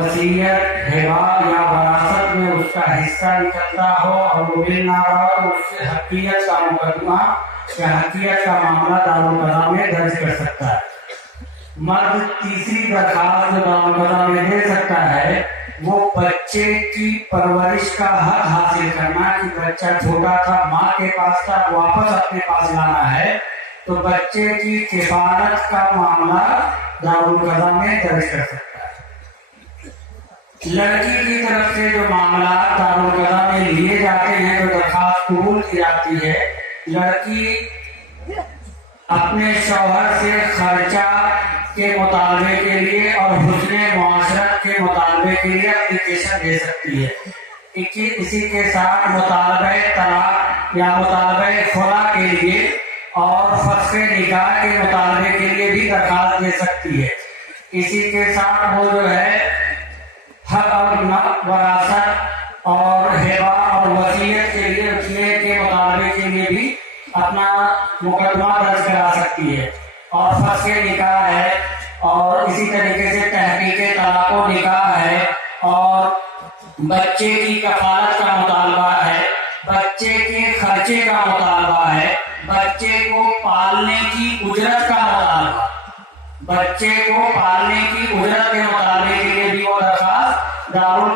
वसीयत हिबा या वरासत में उसका हिस्सा निकलता हो और वो मिल ना रहा हो तो उससे हकीकत का मुकदमा या हकीकत का मामला दारुल कज़ा में दर्ज कर सकता है। मर्द तीसरी दरखास्त जो दारुल कज़ा में दे सकता है वो बच्चे की परवरिश का हक हासिल करना कि बच्चा छोटा था, माँ के पास था, वापस अपने पास लाना है, तो बच्चे की किफालत का मामला दारुल कज़ा में दर्ज कर सकता है। लड़की की तरफ से जो मामला दारुल कज़ा में लिए जाते हैं तो दरखास्त कबूल की जाती है। लड़की अपने शौहर से खर्चा के मुतालबे के लिए और हुस्न मुआशरत के मुतालबे के लिए एप्लीकेशन दे सकती है। इसी के साथ मुतालबे तलाक या मुतालबे खुला के लिए और फस्खे निकाह के मुतालबे के लिए भी दरखास्त दे सकती है। इसी के साथ वो जो है हक और वरासत और हिबा और वसीयत के लिए उसने के मुतालबे के लिए भी अपना मुकदमा दर्ज करा सकती है। और फस्खे निकाह है और इसी तरीके से तहकीक तलाक व निकाह है और बच्चे की कफालत का मुतालबा है, बच्चे के खर्चे का मुतालबा है, बच्चे को पालने की उजरत का मुतालबा, बच्चे को पालने की उजरत के मुतालबे के लिए भी वो दरखास्त दारुल